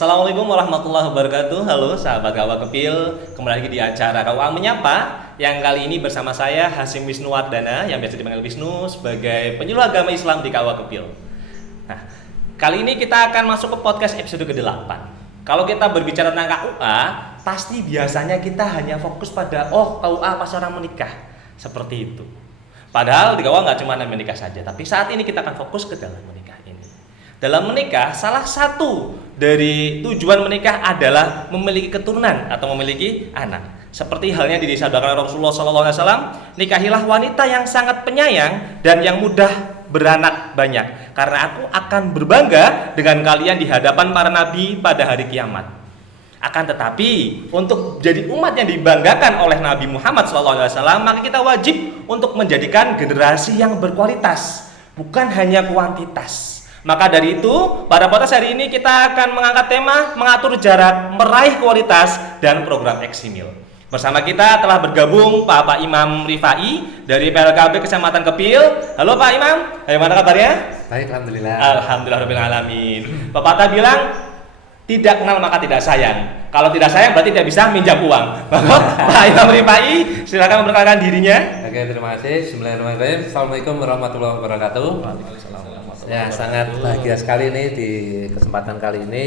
Assalamualaikum warahmatullahi wabarakatuh. Halo sahabat Kawah Kepil, kembali lagi di acara Kawah Menyapa. Yang kali ini bersama saya Hasyim Wisnuwardana yang biasa dipanggil Wisnu sebagai penyuluh agama Islam di Kawah Kepil. Nah, kali ini kita akan masuk ke podcast episode ke-8. Kalau kita berbicara tentang KUA, pasti biasanya kita hanya fokus pada KUA pas orang menikah, seperti itu. Padahal di Kawah nggak cuma menikah saja, tapi saat ini kita akan fokus ke dalam menikah ini. Dalam menikah, salah satu dari tujuan menikah adalah memiliki keturunan atau memiliki anak. Seperti halnya disabdakan Rasulullah SAW, nikahilah wanita yang sangat penyayang dan yang mudah beranak banyak. Karena aku akan berbangga dengan kalian di hadapan para nabi pada hari kiamat. Akan tetapi, untuk jadi umat yang dibanggakan oleh Nabi Muhammad SAW, maka kita wajib untuk menjadikan generasi yang berkualitas, bukan hanya kuantitas. Maka dari itu, pada podcast hari ini kita akan mengangkat tema mengatur jarak, meraih kualitas, dan program Eksimil. Bersama kita telah bergabung Pak Imam Rifai dari PLKB Kecamatan Kepil. Halo Pak Imam, bagaimana kabarnya? Baik, Alhamdulillah. Alhamdulillahirrahmanirrahim. Bapak bilang, tidak kenal maka tidak sayang. Kalau tidak sayang berarti tidak bisa minjam uang. Pak Imam Rifai, silakan memperkenalkan dirinya. Oke, terima kasih. Bismillahirrahmanirrahim. Assalamualaikum warahmatullahi wabarakatuh. Ya, sangat bahagia sekali nih di kesempatan kali ini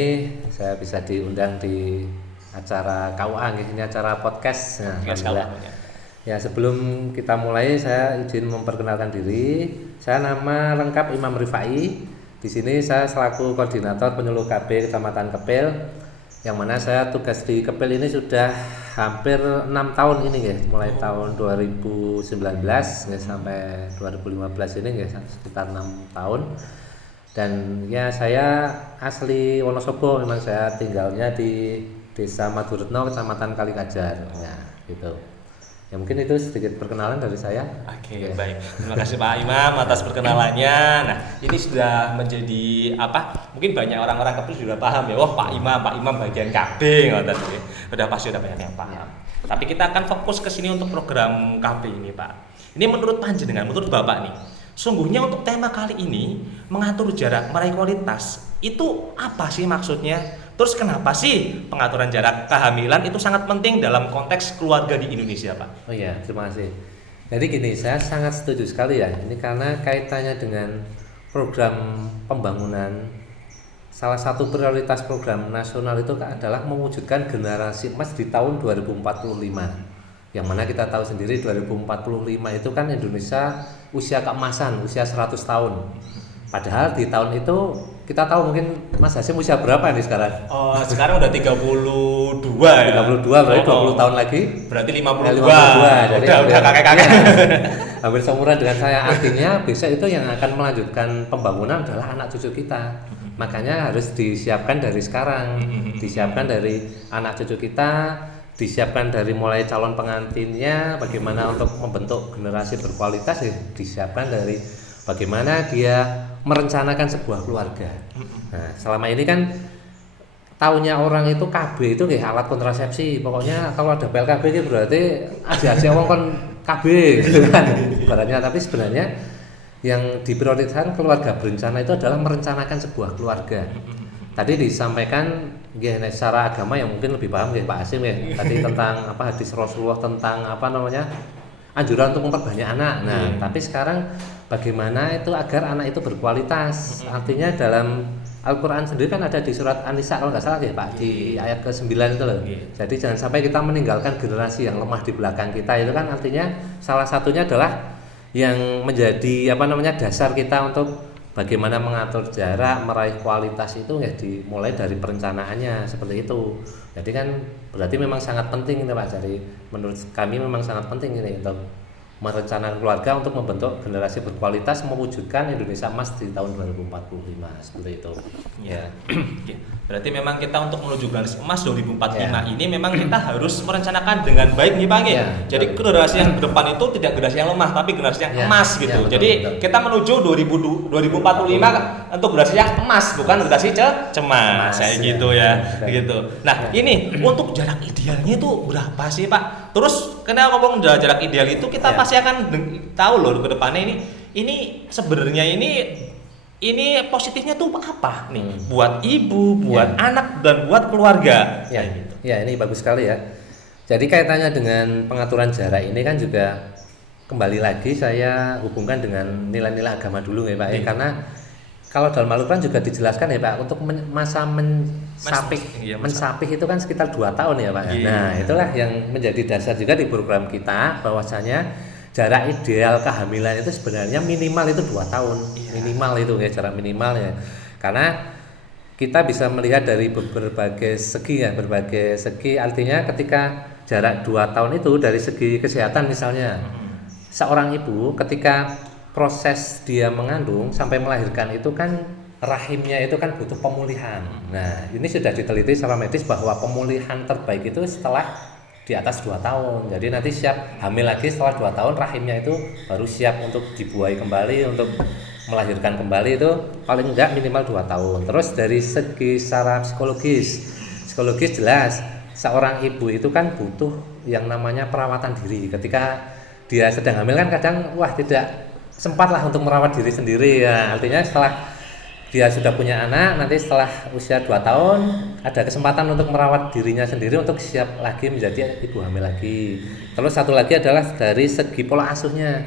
saya bisa diundang di acara KUA, ini acara podcast. Nah, ya, sebelum kita mulai saya izin memperkenalkan diri. Saya nama lengkap Imam Rifai. Di sini saya selaku koordinator penyuluh KB Kecamatan Kepil, yang mana saya tugas di Kepil ini sudah hampir 6 tahun ini ya, mulai tahun 2019 ya, sampai 2015 ini ya, sekitar 6 tahun. Dan ya, saya asli Wonosobo, memang saya tinggalnya di Desa Maduretno, Kecamatan Kalikajar ya, gitu. Ya, mungkin itu sedikit perkenalan dari saya. Oke, baik. Terima kasih Pak Imam atas perkenalannya. Nah, ini sudah menjadi mungkin banyak orang-orang Kepil sudah paham ya. Pak Imam bagian KB ngoten nggih. Udah pasti udah banyak yang paham. Tapi kita akan fokus ke sini untuk program KB ini, Pak. Ini menurut panjenengan, menurut Bapak nih, sungguhnya untuk tema kali ini mengatur jarak, meraih kualitas, itu apa sih maksudnya? Terus kenapa sih pengaturan jarak kehamilan itu sangat penting dalam konteks keluarga di Indonesia, Pak? Oh iya, terima kasih. Jadi gini, saya sangat setuju sekali ya. Ini karena kaitannya dengan program pembangunan. Salah satu prioritas program nasional itu adalah mewujudkan generasi emas di tahun 2045. Yang mana kita tahu sendiri 2045 itu kan Indonesia usia keemasan, usia 100 tahun. Padahal di tahun itu kita tahu, mungkin Mas Hasyim usia berapa nih sekarang? Oh, sekarang udah 32 ya. 32 berarti 20 tahun lagi. Berarti 52. Jadi udah kakek-kakek. Hampir seumuran dengan saya. Artinya besok itu yang akan melanjutkan pembangunan adalah anak cucu kita. Makanya harus disiapkan dari sekarang. Disiapkan dari anak cucu kita, disiapkan dari mulai calon pengantinnya, bagaimana untuk membentuk generasi berkualitas, ya disiapkan dari bagaimana dia merencanakan sebuah keluarga. Nah, selama ini kan taunya orang itu KB itu kayak alat kontrasepsi. Pokoknya kalau ada PLKB itu berarti aja wong kon KB gitu kan ibaratnya. Tapi sebenarnya yang diprioritaskan keluarga berencana itu adalah merencanakan sebuah keluarga. Tadi disampaikan ya, secara agama yang mungkin lebih paham ya Pak Hasyim ya. Tadi tentang hadis Rasulullah tentang anjuran untuk memperbanyak anak. Nah, tapi sekarang bagaimana itu agar anak itu berkualitas? Artinya dalam Al-Quran sendiri kan ada di surat An-Nisa kalau nggak salah ya Pak, di ayat ke-9 itu loh. Jadi jangan sampai kita meninggalkan generasi yang lemah di belakang kita. Itu kan artinya salah satunya adalah yang menjadi dasar kita untuk bagaimana mengatur jarak, meraih kualitas itu ya dimulai dari perencanaannya seperti itu. Jadi kan berarti memang sangat penting ini Pak. Jadi menurut kami memang sangat penting ini untuk merencanakan keluarga untuk membentuk generasi berkualitas, mewujudkan Indonesia emas di tahun 2045 seperti itu. Ya. Berarti memang kita untuk menuju generasi emas 2045 ini memang kita harus merencanakan dengan baik nih Pak. Jadi generasi yang depan itu tidak generasi yang lemah tapi generasi yang emas gitu. Betul, jadi betul. Kita menuju 2045 untuk generasi yang emas, bukan generasi cemas. Kayak gitu ya. Gitu. Nah, ini untuk jarak idealnya itu berapa sih Pak? Terus kenapa ngomong jarak ideal itu kita pasti akan tahu loh ke depannya ini sebenarnya ini ini positifnya tuh apa nih buat ibu, buat anak dan buat keluarga. Ya, Kayak gitu. ya ini bagus sekali ya. Jadi kaitannya dengan pengaturan jarak ini kan juga kembali lagi saya hubungkan dengan nilai-nilai agama dulu ya Pak ya. Karena kalau dalam Al-Quran juga dijelaskan ya Pak, untuk masa mensapih itu kan sekitar 2 tahun ya Pak. Nah itulah yang menjadi dasar juga di program kita, bahwasanya jarak ideal kehamilan itu sebenarnya minimal itu 2 tahun. Minimal itu ya, jarak minimal ya. Karena kita bisa melihat dari berbagai segi ya, berbagai segi, artinya ketika jarak 2 tahun itu dari segi kesehatan misalnya, seorang ibu ketika proses dia mengandung sampai melahirkan itu kan rahimnya itu kan butuh pemulihan. Nah ini sudah diteliti secara medis bahwa pemulihan terbaik itu setelah di atas 2 tahun. Jadi nanti siap hamil lagi setelah 2 tahun, rahimnya itu baru siap untuk dibuahi kembali, untuk melahirkan kembali, itu paling enggak minimal 2 tahun. Terus dari segi secara psikologis jelas seorang ibu itu kan butuh yang namanya perawatan diri. Ketika dia sedang hamil kan kadang tidak sempat lah untuk merawat diri sendiri ya. Artinya setelah dia sudah punya anak, nanti setelah usia 2 tahun ada kesempatan untuk merawat dirinya sendiri untuk siap lagi menjadi ibu hamil lagi. Terus satu lagi adalah dari segi pola asuhnya.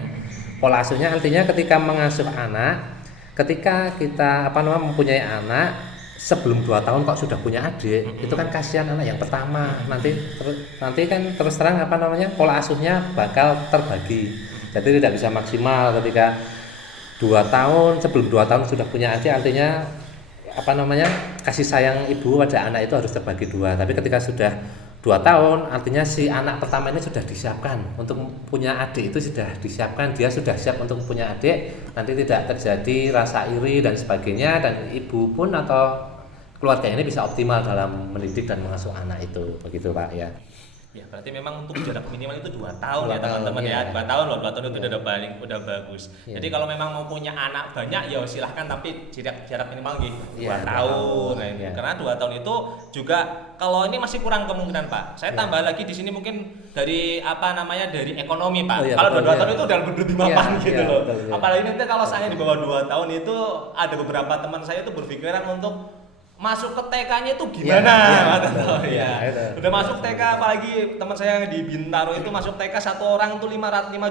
Pola asuhnya artinya ketika mengasuh anak, ketika kita mempunyai anak sebelum 2 tahun kok sudah punya adik, itu kan kasihan anak yang pertama. Nanti kan terus terang pola asuhnya bakal terbagi. Jadi tidak bisa maksimal ketika 2 tahun, sebelum 2 tahun sudah punya adik, artinya kasih sayang ibu pada anak itu harus terbagi 2. Tapi ketika sudah 2 tahun, artinya si anak pertama ini sudah disiapkan untuk punya adik, itu sudah disiapkan, dia sudah siap untuk punya adik, nanti tidak terjadi rasa iri dan sebagainya, dan ibu pun atau keluarga ini bisa optimal dalam mendidik dan mengasuh anak itu, begitu Pak ya. Ya, berarti memang untuk jarak minimal itu 2 tahun ya teman-teman ya. 2 tahun loh, 2 tahun itu udah bagus. Jadi kalau memang mau punya anak banyak ya silahkan, tapi jarak minimal gitu 2 tahun. Karena 2 tahun itu juga kalau ini masih kurang kemungkinan Pak. Saya tambah lagi di sini mungkin dari dari ekonomi Pak. Kalau 2 tahun itu udah lebih mapan gitu loh. Betul, apalagi nanti kalau saya di bawah 2 tahun itu ada beberapa teman saya itu berpikiran untuk masuk ke TK-nya itu gimana? Udah masuk TK, apalagi teman saya yang di Bintaro itu masuk TK satu orang tuh 5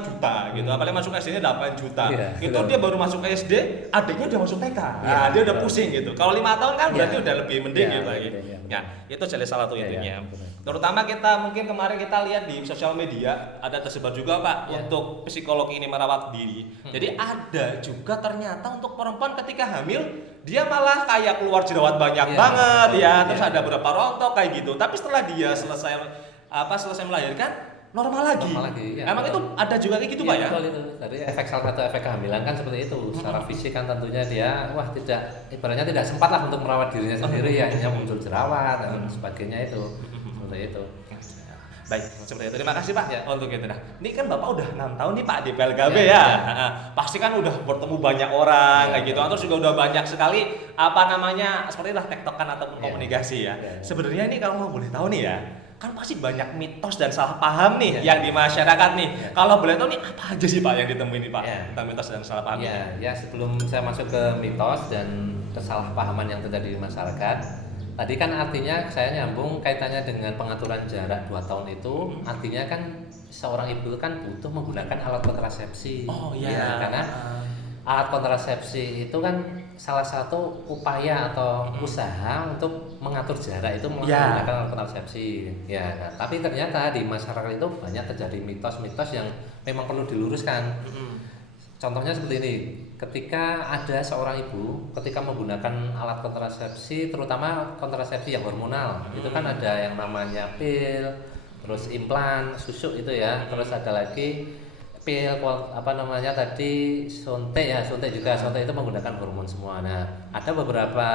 juta gitu. Apalagi masuk SD-nya 8 juta. Itu dia baru masuk ke SD, adiknya udah masuk TK. Nah, dia udah pusing gitu. Kalau 5 tahun kan berarti udah lebih mending gitu lagi. Ya, itu jadi salah satu intinya. Terutama kita mungkin kemarin kita lihat di sosial media ada tersebar juga Pak untuk psikolog ini merawat diri. Jadi ada juga ternyata untuk perempuan ketika hamil dia malah kayak keluar jerawat banyak banget terus ada beberapa rontok kayak gitu. Tapi setelah dia selesai melahirkan normal lagi. Emang itu ada juga kayak gitu Pak ya? Betul itu. Jadi salah satu efek kehamilan kan seperti itu. Secara fisik kan tentunya dia ibaratnya tidak sempat lah untuk merawat dirinya sendiri ya, hanya muncul jerawat dan sebagainya itu. Seperti itu. Baik, seperti itu. Terima kasih Pak untuk itu. Nah, ini kan Bapak udah 6 tahun nih Pak di PLKB ya. Pasti kan udah bertemu banyak orang kayak gitu. Terus juga udah banyak sekali seperti lah tektokan ataupun komunikasi ya. Sebenarnya ini kalau mau boleh tahu nih ya, kan pasti banyak mitos dan salah paham nih yang di masyarakat nih. Kalau boleh tahu nih apa aja sih Pak yang ditemuin nih Pak tentang mitos dan salah paham? Ya, sebelum saya masuk ke mitos dan kesalahpahaman yang terjadi di masyarakat, tadi kan artinya saya nyambung kaitannya dengan pengaturan jarak 2 tahun itu, artinya kan seorang ibu kan butuh menggunakan alat kontrasepsi. Karena alat kontrasepsi itu kan salah satu upaya atau usaha untuk mengatur jarak itu menggunakan alat kontrasepsi. Nah, tapi ternyata di masyarakat itu banyak terjadi mitos-mitos yang memang perlu diluruskan. Contohnya seperti ini, ketika ada seorang ibu ketika menggunakan alat kontrasepsi, terutama kontrasepsi yang hormonal, itu kan ada yang namanya pil, terus implan, susuk itu ya, terus ada lagi pil suntik ya, suntik itu menggunakan hormon semua. Nah, ada beberapa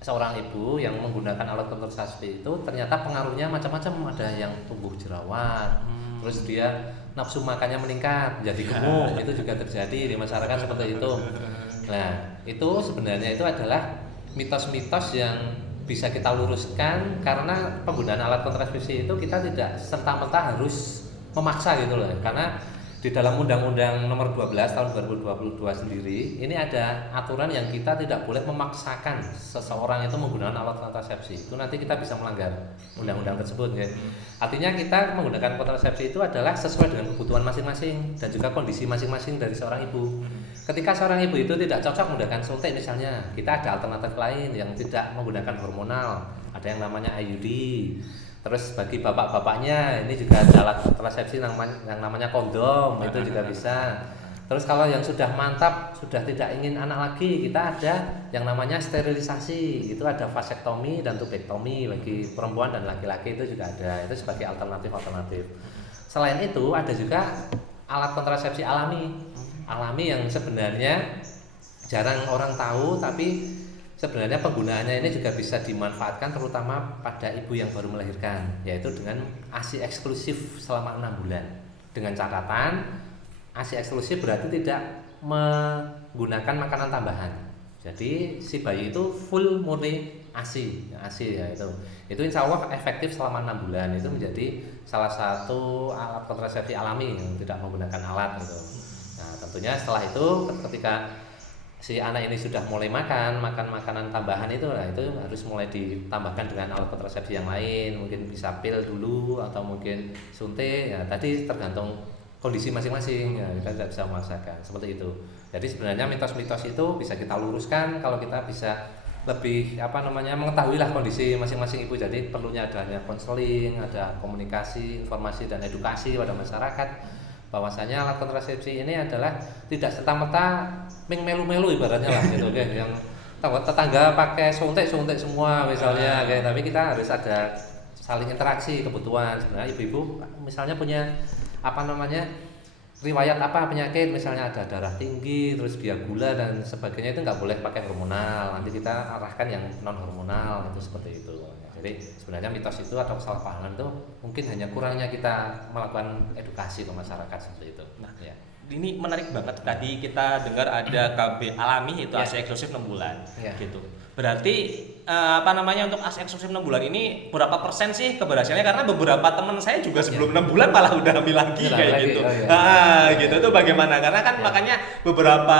seorang ibu yang menggunakan alat kontrasepsi itu ternyata pengaruhnya macam-macam, ada yang tumbuh jerawat, terus dia nafsu makannya meningkat, jadi gemuk, itu juga terjadi di masyarakat seperti itu. Nah, itu sebenarnya itu adalah mitos-mitos yang bisa kita luruskan karena penggunaan alat kontrasepsi itu kita tidak serta-merta harus memaksa gitu loh. Karena Di dalam Undang-Undang Nomor 12 Tahun 2022 sendiri, ini ada aturan yang kita tidak boleh memaksakan seseorang itu menggunakan alat kontrasepsi. Itu nanti kita bisa melanggar undang-undang tersebut, ya. Artinya kita menggunakan kontrasepsi itu adalah sesuai dengan kebutuhan masing-masing dan juga kondisi masing-masing dari seorang ibu. Ketika seorang ibu itu tidak cocok menggunakan suntik misalnya, kita ada alternatif lain yang tidak menggunakan hormonal. Ada yang namanya IUD. Terus bagi bapak-bapaknya ini juga ada alat kontrasepsi yang namanya kondom, itu juga bisa. Terus kalau yang sudah mantap, sudah tidak ingin anak lagi, kita ada yang namanya sterilisasi. Itu ada vasektomi dan tubektomi bagi perempuan dan laki-laki, itu juga ada. Itu sebagai alternatif. Selain itu ada juga alat kontrasepsi alami. Alami yang sebenarnya jarang orang tahu, tapi sebenarnya penggunaannya ini juga bisa dimanfaatkan terutama pada ibu yang baru melahirkan, yaitu dengan ASI eksklusif selama 6 bulan. Dengan catatan ASI eksklusif berarti tidak menggunakan makanan tambahan. Jadi si bayi itu full murni ASI ya itu. Itu insya Allah efektif selama 6 bulan. Itu menjadi salah satu alat kontrasepsi alami yang tidak menggunakan alat gitu. Nah, tentunya setelah itu ketika si anak ini sudah mulai makan makanan tambahan itu, nah itu harus mulai ditambahkan dengan alat kontrasepsi yang lain, mungkin bisa pil dulu atau mungkin suntik, ya tadi tergantung kondisi masing-masing, ya kita tidak bisa memaksakan seperti itu. Jadi sebenarnya mitos-mitos itu bisa kita luruskan kalau kita bisa lebih mengetahui lah kondisi masing-masing ibu. Jadi perlunya adanya konseling, ada komunikasi, informasi dan edukasi pada masyarakat bahwasanya alat kontrasepsi ini adalah tidak serta-merta melu-melu ibaratnya lah gitu, okay. Yang tetangga pakai suntik semua misalnya, okay. Tapi kita harus ada saling interaksi kebutuhan. Sebenarnya ibu-ibu misalnya punya riwayat penyakit, misalnya ada darah tinggi, terus dia gula dan sebagainya, itu nggak boleh pakai hormonal. Nanti kita arahkan yang non hormonal, itu seperti itu. Jadi sebenarnya mitos itu atau kesalahpahaman itu mungkin hanya kurangnya kita melakukan edukasi ke masyarakat seperti itu. Nah, ya. Ini menarik banget. Tadi kita dengar ada KB alami itu ASI eksklusif 6 bulan, gitu. Berarti untuk ASI eksklusif 6 bulan ini berapa persen sih keberhasilannya? Karena beberapa teman saya juga sebelum 6 bulan malah udah hamil lagi kayak gitu. Gitu itu bagaimana? Karena kan makanya beberapa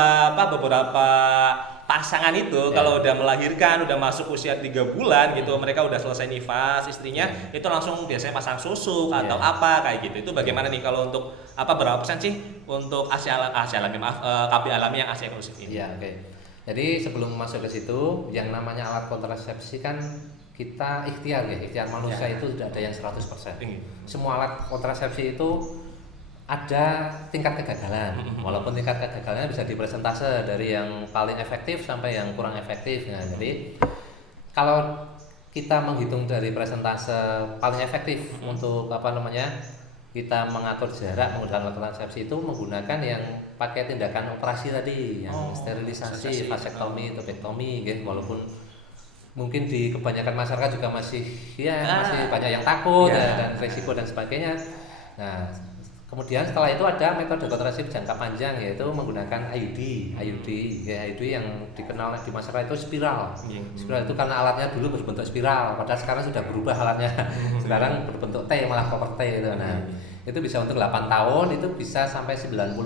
pasangan itu kalau udah melahirkan, udah masuk usia 3 bulan gitu, mereka udah selesai nifas, istrinya itu langsung biasanya pasang susuk atau kayak gitu. Itu bagaimana nih kalau untuk berapa persen sih untuk KB alami yang ASI eksklusif ini? Iya, oke. Jadi sebelum masuk ke situ, yang namanya alat kontrasepsi kan kita ikhtiar manusia itu tidak ada yang 100%. Semua alat kontrasepsi itu ada tingkat kegagalan, walaupun tingkat kegagalannya bisa dipresentase dari yang paling efektif sampai yang kurang efektif. Nah, jadi kalau kita menghitung dari presentase paling efektif untuk kita mengatur jarak menggunakan alat kontrasepsi itu menggunakan yang pakai tindakan operasi tadi, yang sterilisasi, vasektomi, tubektomi, gitu. Walaupun mungkin di kebanyakan masyarakat juga masih banyak yang takut dan risiko dan sebagainya. Nah, kemudian setelah itu ada metode kontrasepsi jangka panjang, yaitu menggunakan IUD yang dikenal di masyarakat itu spiral. Spiral itu karena alatnya dulu berbentuk spiral, padahal sekarang sudah berubah alatnya. Sekarang berbentuk T, malah koper T itu. Nah, itu bisa untuk 8 tahun, itu bisa sampai 90%,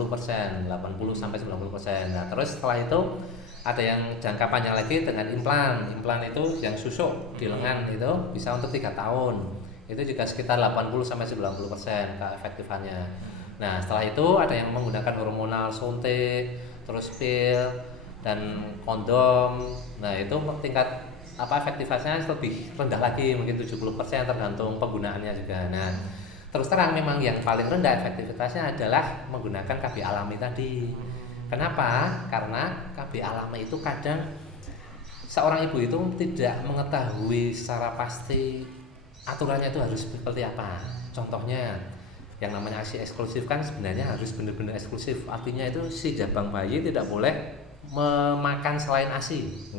80 sampai 90%. Nah, terus setelah itu ada yang jangka panjang lagi dengan implan. Implan itu yang susuk di lengan itu bisa untuk 3 tahun. Itu juga sekitar 80 sampai 90% keefektifannya. Nah, setelah itu ada yang menggunakan hormonal, suntik, terus pil dan kondom. Nah, itu tingkat efektivitasnya lebih rendah lagi, mungkin 70%, tergantung penggunaannya juga. Nah, terus terang memang yang paling rendah efektivitasnya adalah menggunakan KB alami tadi. Kenapa? Karena KB alami itu kadang seorang ibu itu tidak mengetahui secara pasti aturannya itu harus seperti apa. Contohnya yang namanya ASI eksklusif kan sebenarnya harus benar-benar eksklusif. Artinya itu si jabang bayi tidak boleh memakan selain ASI.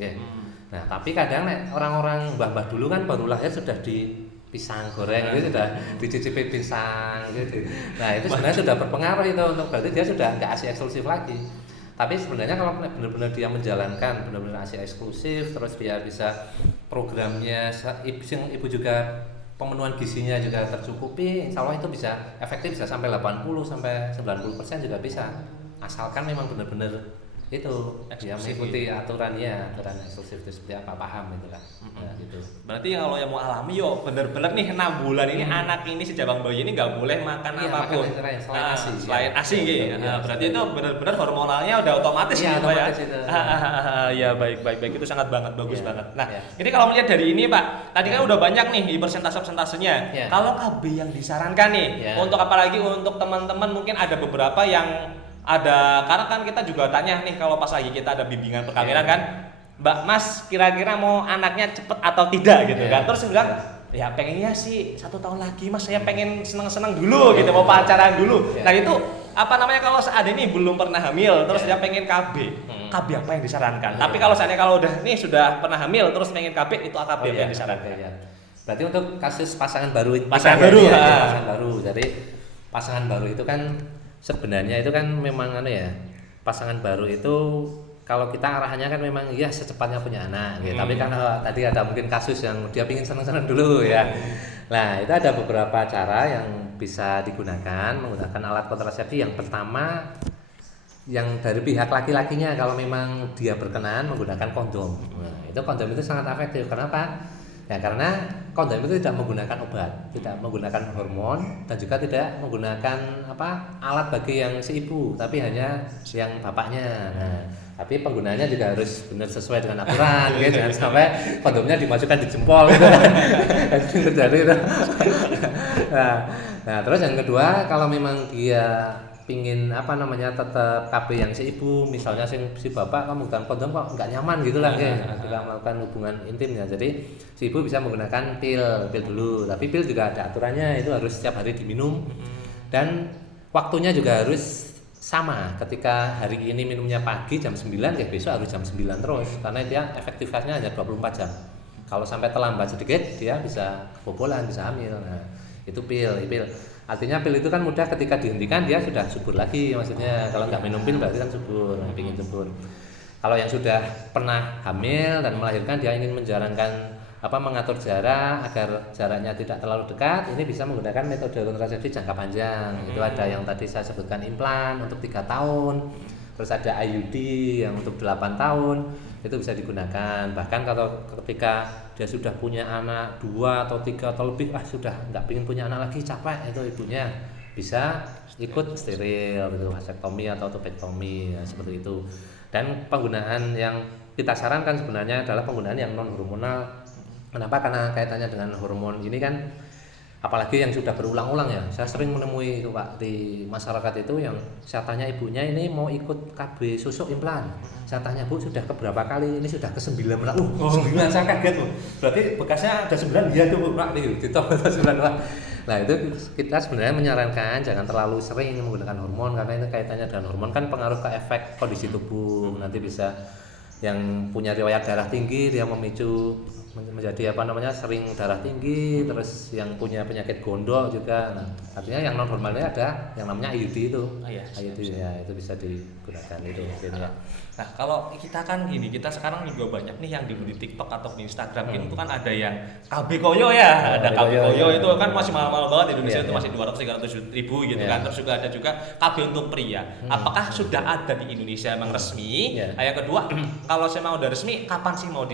Nah, tapi kadang orang-orang mbah-mbah dulu kan baru lahir sudah di pisang goreng itu sudah dicicipi pisang gitu. Nah, itu sebenarnya sudah berpengaruh itu, untuk berarti dia sudah nggak ASI eksklusif lagi. Tapi sebenarnya kalau benar-benar dia menjalankan benar-benar ASI eksklusif, terus dia bisa programnya, ibu juga pemenuhan gizinya juga tercukupi, insya Allah itu bisa efektif, bisa sampai 80-90% juga bisa, asalkan memang benar-benar itu dia mengikuti aturannya, aturan eksklusif itu seperti apa, paham itu lah. Nah, gitu. Berarti kalau yang mau alami yo bener-bener nih 6 bulan ini anak ini si jabang bayi ini nggak boleh makan Iya, apapun makan selain ASI. selain ASI gitu. Iya, Berarti itu bener-bener hormonalnya udah otomatis Iya, gitu ya. otomatis itu. Ya baik itu sangat banget bagus Iya, banget. Nah, iya. ini kalau melihat dari ini Pak, tadi kan udah banyak nih di persentase-persentasenya. Iya. Kalau KB yang disarankan nih, Iya. untuk apalagi untuk teman-teman mungkin ada beberapa yang ada, karena kan kita juga tanya nih kalau pas lagi kita ada bimbingan perkawinan kan, Mbak Mas kira-kira mau anaknya cepet atau tidak gitu kan, terus bilang ya pengennya sih 1 tahun lagi Mas, saya pengen seneng-seneng dulu gitu, mau pacaran dulu. Nah itu apa namanya, kalau saat ini belum pernah hamil terus dia pengen KB apa yang disarankan? Tapi kalau seandainya kalau udah nih sudah pernah hamil terus pengen KB, itu KB apa yang disarankan? Berarti untuk kasus pasangan baru, pasangan baru. Jadi pasangan baru itu kan sebenarnya itu kan memang pasangan baru itu kalau kita arahannya kan memang ya secepatnya punya anak gitu. Tapi kan tadi ada mungkin kasus yang dia pingin seneng-seneng dulu ya. Nah, itu ada beberapa cara yang bisa digunakan menggunakan alat kontrasepsi. Yang pertama, yang dari pihak laki-lakinya kalau memang dia berkenan menggunakan kondom. Nah, itu kondom itu sangat efektif. Kenapa? Ya karena kondom itu tidak menggunakan obat, tidak menggunakan hormon, dan juga tidak menggunakan alat bagi yang si ibu, tapi hanya yang bapaknya. Nah, tapi penggunaannya juga harus benar sesuai dengan aturan, gitu. Jangan sampai kondomnya dimasukkan di jempol, gitu. Itu terjadi. Nah, terus yang kedua, kalau memang dia pingin tetap KB yang si ibu, misalnya si bapak kamu menggunakan kondom kok nggak nyaman gitulah ketika melakukan hubungan intimnya, jadi si ibu bisa menggunakan pil dulu, tapi pil juga ada aturannya, itu harus setiap hari diminum dan waktunya juga harus sama, ketika hari ini minumnya pagi jam 9 ya besok harus jam 9 terus, karena dia efektivitasnya hanya 24 jam. Kalau sampai terlambat sedikit dia bisa kebobolan, bisa hamil. Nah, itu pil. Artinya pil itu kan mudah, ketika dihentikan dia sudah subur lagi, maksudnya kalau nggak minum pil berarti kan subur, ingin subur. Kalau yang sudah pernah hamil dan melahirkan, dia ingin mengatur jarak agar jaraknya tidak terlalu dekat, ini bisa menggunakan metode kontrasepsi jangka panjang. Itu ada yang tadi saya sebutkan implan untuk 3 tahun, terus ada IUD yang untuk 8 tahun, itu bisa digunakan. Bahkan kalau ketika dia sudah punya anak 2 atau 3 atau lebih, sudah nggak ingin punya anak lagi, capek, itu ibunya bisa ikut steril, gitu, vasektomi atau tubektomi, ya, seperti itu. Dan penggunaan yang kita sarankan sebenarnya adalah penggunaan yang non hormonal. Kenapa? Karena kaitannya dengan hormon ini kan, apalagi yang sudah berulang-ulang ya. Saya sering menemui itu Pak di masyarakat itu yang saya tanya ibunya ini mau ikut KB susuk implan. Saya tanya, Bu, sudah keberapa kali? Ini sudah ke-9. 9, saya kaget loh. Berarti bekasnya ada 9 ya tuh, Bu. Pak, ditambah 9. Nah, itu kita sebenarnya menyarankan jangan terlalu sering menggunakan hormon, karena itu kaitannya dengan hormon kan pengaruh ke efek kondisi tubuh. Nanti bisa yang punya riwayat darah tinggi dia memicu menjadi sering darah tinggi, terus yang punya penyakit gondok juga. Nah, artinya yang non hormonalnya ada yang namanya IUD itu. IUD ya, itu bisa digunakan itu. Nah, kalau kita kan gini, kita sekarang juga banyak nih yang di TikTok atau di Instagram itu kan ada yang KB Koyo ya, ada KB Koyo itu kan masih mahal-mahal banget di Indonesia, itu masih 200-300 ribu gitu kan. Terus juga ada juga KB untuk pria. Apakah sudah ada di Indonesia emang resmi? Yang kedua, kalau saya mau udah resmi, kapan sih mau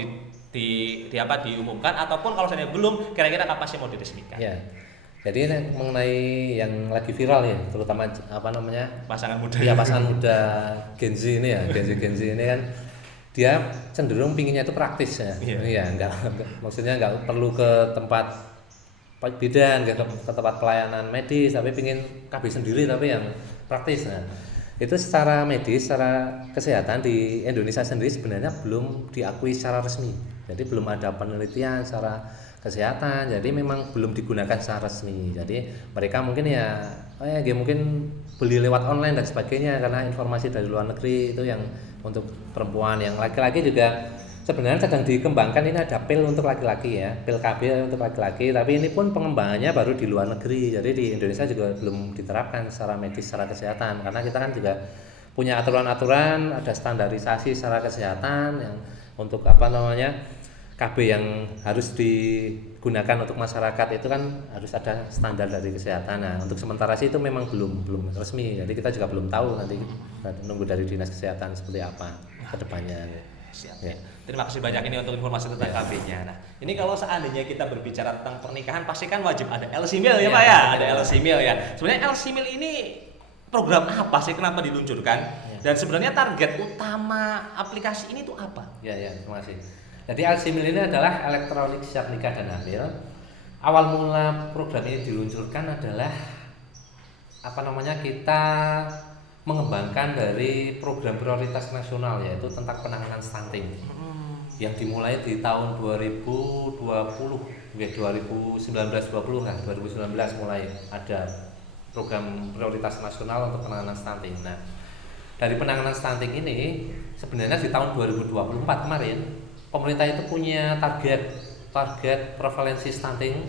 diumumkan, ataupun kalau saya belum, kira-kira kapan sih mau diresmikan? Ya. Jadi mengenai yang lagi viral ya, terutama pasangan muda. Ya, pasangan muda Gen Z ini ya, Gen Z ini kan dia cenderung pinginnya itu praktis ya. Iya, maksudnya nggak perlu ke tempat bidan, ke tempat pelayanan medis, tapi pingin KB sendiri tapi yang praktis. Nah, itu secara medis, secara kesehatan di Indonesia sendiri sebenarnya belum diakui secara resmi. Jadi belum ada penelitian secara kesehatan, jadi memang belum digunakan secara resmi. Jadi mereka mungkin dia mungkin beli lewat online dan sebagainya, karena informasi dari luar negeri itu yang untuk perempuan. Yang laki-laki juga sebenarnya sedang dikembangkan, ini ada pil untuk laki-laki ya, pil KB untuk laki-laki, tapi ini pun pengembangannya baru di luar negeri. Jadi di Indonesia juga belum diterapkan secara medis, secara kesehatan, karena kita kan juga punya aturan-aturan, ada standarisasi secara kesehatan yang untuk KB yang harus gunakan untuk masyarakat itu kan harus ada standar dari kesehatan. Nah, untuk sementara sih itu memang belum resmi. Jadi kita juga belum tahu nanti nunggu dari dinas kesehatan seperti apa ke depannya. Siap. Ya. Terima kasih banyak ini untuk informasi tentang KB-nya. Nah, ini kalau seandainya kita berbicara tentang pernikahan pasti kan wajib ada LC-Mil ya, Pak ya. Ada LC-Mil ya. Sebenarnya LC-Mil ini program apa sih, kenapa diluncurkan? Dan sebenarnya target utama aplikasi ini tuh apa? Ya, terima kasih. Jadi LC-Mil ini adalah elektronik siap nikah dan hamil. Awal mula program ini diluncurkan adalah kita mengembangkan dari program prioritas nasional, yaitu tentang penanganan stunting yang dimulai di tahun 2020, 2019 mulai ada program prioritas nasional untuk penanganan stunting. Nah, dari penanganan stunting ini sebenarnya di tahun 2024 kemarin pemerintah itu punya target prevalensi stunting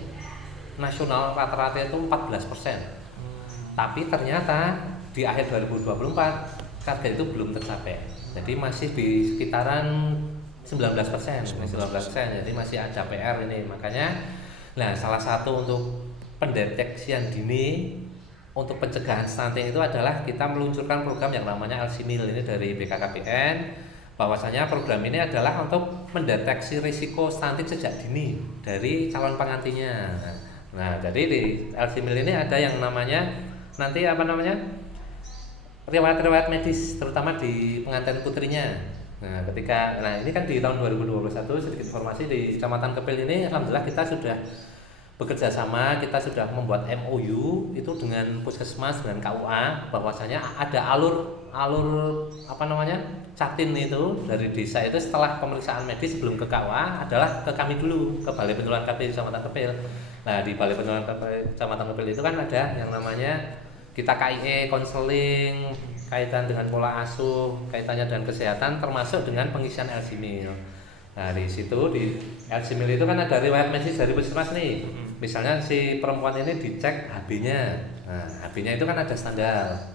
nasional rata-rata itu 14%. Tapi ternyata di akhir 2024 target itu belum tercapai. Jadi masih di sekitaran 19%. Jadi masih ada PR ini. Makanya salah satu untuk pendeteksian dini untuk pencegahan stunting itu adalah kita meluncurkan program yang namanya LC-Mil ini dari BKKBN. Bahwasanya program ini adalah untuk mendeteksi risiko stunting sejak dini dari calon pengantinnya. Nah, jadi di LC-Mil ini ada yang namanya riwayat medis, terutama di pengantin putrinya. Nah, ini kan di tahun 2021 sedikit informasi di Kecamatan Kepil ini alhamdulillah kita sudah bekerja sama, kita sudah membuat MOU itu dengan Puskesmas, dengan KUA, bahwasanya ada alur Catin itu dari desa itu setelah pemeriksaan medis sebelum ke KUA adalah ke kami dulu, ke Balai Penularan KB Kecamatan Kepil. Nah, di Balai Penularan Kecamatan Kepil itu kan ada yang namanya kita KIE konseling kaitan dengan pola asuh, kaitannya dengan kesehatan termasuk dengan pengisian LC-Mil. Nah, di situ di LC-Mil itu kan ada riwayat medis dari puskesmas nih. Misalnya si perempuan ini dicek HB-nya. Nah, HB-nya itu kan ada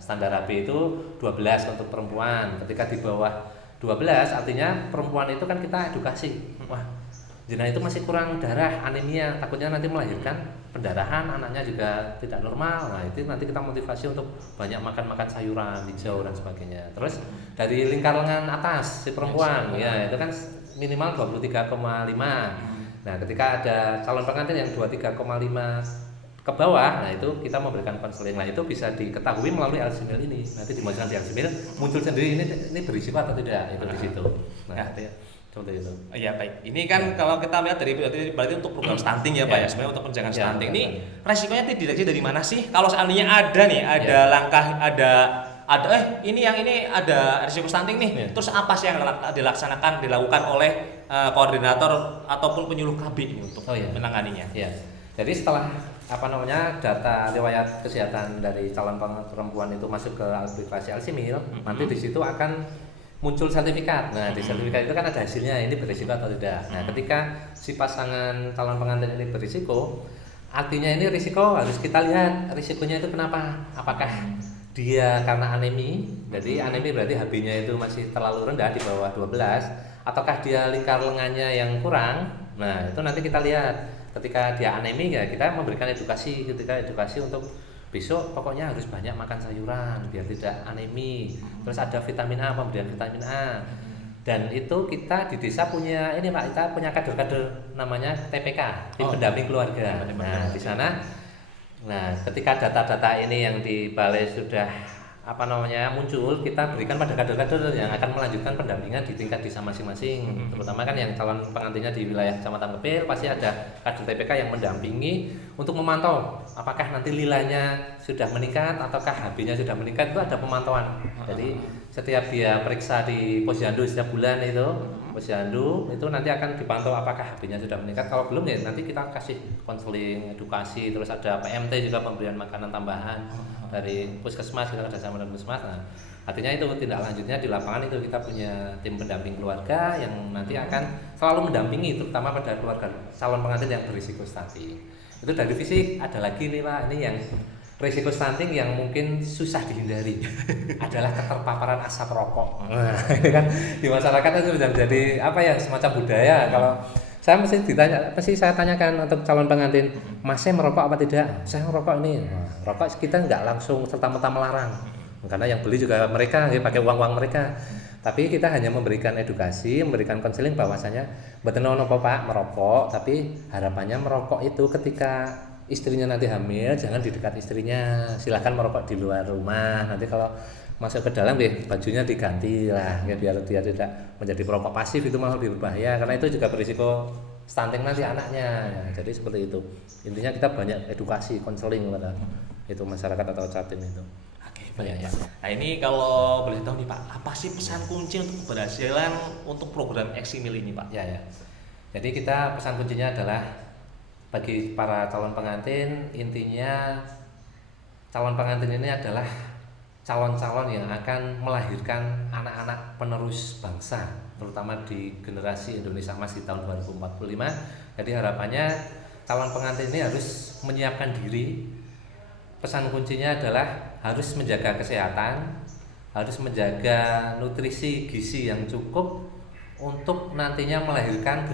standar HB itu 12 untuk perempuan. Ketika di bawah 12 artinya perempuan itu kan kita edukasi. Wah, jenah itu masih kurang darah, anemia, takutnya nanti melahirkan pendarahan, anaknya juga tidak normal. Nah, itu nanti kita motivasi untuk banyak makan sayuran hijau dan sebagainya. Terus dari lingkar lengan atas si perempuan ya itu kan minimal 23,5. Nah, ketika ada calon pengantin yang 23,5 ke bawah, nah itu kita memberikan konseling. Nah, itu bisa diketahui melalui LC-Mil ini. Nanti dimasukkan di LC-Mil muncul sendiri ini berisiko atau tidak, itu di situ. Nah, seperti itu. Iya, baik. Ini kan kalau kita lihat berarti untuk program stunting ya, Pak ya. Sebenarnya untuk pencegahan stunting ini resikonya dideteksi dari mana sih? Kalau seandainya ada langkah ini ada risiko stunting nih. Terus apa sih yang dilakukan oleh koordinator ataupun penyuluh KB ini untuk menanganinya? Ya. Jadi setelah data riwayat kesehatan dari calon perempuan itu masuk ke aplikasi LC-Mil, nanti di situ akan muncul sertifikat. Nah, di sertifikat itu kan ada hasilnya ini berisiko atau tidak. Nah, ketika si pasangan calon pengantin ini berisiko, artinya ini risiko harus kita lihat risikonya itu kenapa? Apakah dia karena anemi, jadi anemi berarti HB-nya itu masih terlalu rendah di bawah 12, ataukah dia lingkar lengannya yang kurang. Nah, itu nanti kita lihat. Ketika dia anemi ya kita memberikan edukasi untuk besok pokoknya harus banyak makan sayuran biar tidak anemi. Terus ada vitamin A, pemberian vitamin A. Dan itu kita di desa punya kita punya kader-kader namanya TPK, tim pendamping keluarga. Nah, di sana ketika data-data ini yang di balai sudah muncul, kita berikan pada kader-kader yang akan melanjutkan pendampingan di tingkat desa masing-masing. Terutama kan yang calon pengantinnya di wilayah Kecamatan Kepil pasti ada kader TPK yang mendampingi untuk memantau apakah nanti lilanya sudah meningkat ataukah HB-nya sudah meningkat. Itu ada pemantauan. Jadi setiap dia periksa di Posyandu setiap bulan itu Posyandu itu nanti akan dipantau apakah HB-nya sudah meningkat. Kalau belum ya nanti kita kasih konseling, edukasi, terus ada PMT juga pemberian makanan tambahan dari Puskesmas, kita kerjasama dengan Puskesmas. Nah, artinya itu tindak lanjutnya di lapangan itu kita punya tim pendamping keluarga yang nanti akan selalu mendampingi terutama pada keluarga calon pengantin yang berisiko stunting. Itu dari fisik. Ada lagi nih Pak, ini yang risiko stunting yang mungkin susah dihindari adalah keterpaparan asap rokok. Nah, ini kan di masyarakat itu sudah menjadi semacam budaya. Kalau Mesti saya tanyakan untuk calon pengantin, masnya merokok apa tidak? Saya merokok ini. Nah, rokok kita nggak langsung serta-merta melarang, karena yang beli juga mereka, ya, pakai uang mereka. Tapi kita hanya memberikan edukasi, memberikan konseling bahwasanya betul nopo Pak merokok, tapi harapannya merokok itu ketika istrinya nanti hamil jangan di dekat istrinya, silahkan merokok di luar rumah. Nanti kalau masuk ke dalam deh bajunya diganti lah, ya, biar dia tidak menjadi perokok pasif, itu malah lebih berbahaya karena itu juga berisiko stunting nanti anaknya. Ya, jadi seperti itu. Intinya kita banyak edukasi, konseling kepada itu masyarakat atau catin itu. Oke, baik ya. Nah ini kalau boleh tahu nih Pak, apa sih pesan kunci untuk keberhasilan untuk program Eximil ini Pak? Ya. Jadi kita pesan kuncinya adalah bagi para calon pengantin, intinya calon pengantin ini adalah calon-calon yang akan melahirkan anak-anak penerus bangsa, terutama di generasi Indonesia Emas di tahun 2045. Jadi harapannya calon pengantin ini harus menyiapkan diri. Pesan kuncinya adalah harus menjaga kesehatan, harus menjaga nutrisi gizi yang cukup untuk nantinya melahirkan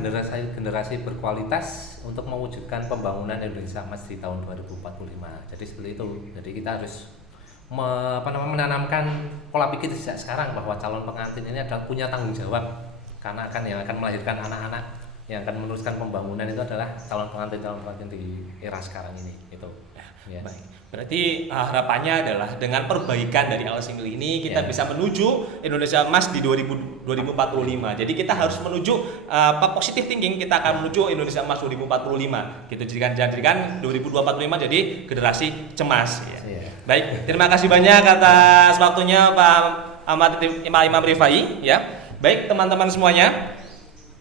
generasi berkualitas untuk mewujudkan pembangunan Indonesia Emas di tahun 2045. Jadi seperti itu. Jadi kita harus menanamkan pola pikir sejak sekarang bahwa calon pengantin ini adalah punya tanggung jawab, karena yang akan melahirkan anak-anak yang akan meneruskan pembangunan itu adalah calon pengantin di era sekarang ini. Itu. Ya. Baik. Berarti harapannya adalah dengan perbaikan dari Eximil ini kita bisa menuju Indonesia Emas di 2045. Jadi kita harus menuju positive thinking, kita akan menuju Indonesia Emas 2045. Gitu, jadikan 2045 jadi generasi cemas. Ya. Baik, terima kasih banyak atas waktunya Pak Ahmad Imam Rifai. Ya, baik teman-teman semuanya.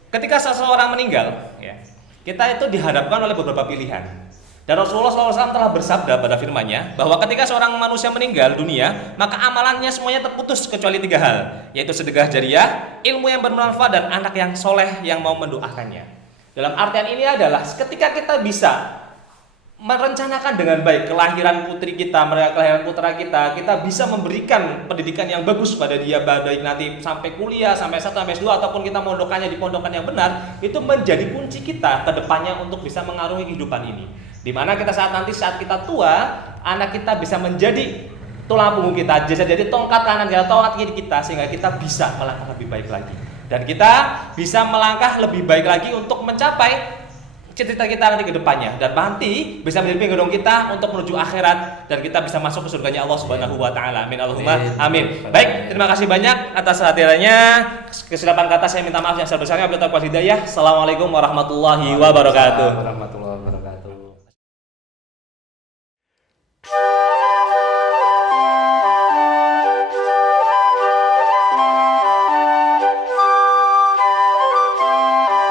Ketika seseorang meninggal, ya, kita itu dihadapkan oleh beberapa pilihan. Dan Rasulullah SAW telah bersabda pada firman-Nya bahwa ketika seorang manusia meninggal dunia, maka amalannya semuanya terputus kecuali 3 hal, yaitu sedekah jariah, ilmu yang bermanfaat, dan anak yang soleh yang mau mendoakannya. Dalam artian ini adalah ketika kita bisa merencanakan dengan baik kelahiran putri kita, kelahiran putra kita bisa memberikan pendidikan yang bagus pada dia, baik nanti sampai kuliah, sampai 1, sampai 2, ataupun kita mondokannya di pondokan yang benar, itu menjadi kunci kita ke depannya untuk bisa mengarungi kehidupan ini. Dimana saat kita tua, anak kita bisa menjadi tulang punggung kita, bisa jadi tongkat kanan kita, tongkat kiri kita, sehingga kita bisa melangkah lebih baik lagi. Dan kita bisa melangkah lebih baik lagi untuk mencapai cita-cita kita nanti ke depannya, dan nanti bisa menjadi penggedong kita untuk menuju akhirat, dan kita bisa masuk ke surganya Allah Subhanahu wa taala. Amin Allahumma amin. Baik, terima kasih banyak atas hadirannya. Kesilapan kata saya minta maaf yang sebesar-besarnya. Wabillahi taufiq wal hidayah. Assalamualaikum warahmatullahi wabarakatuh.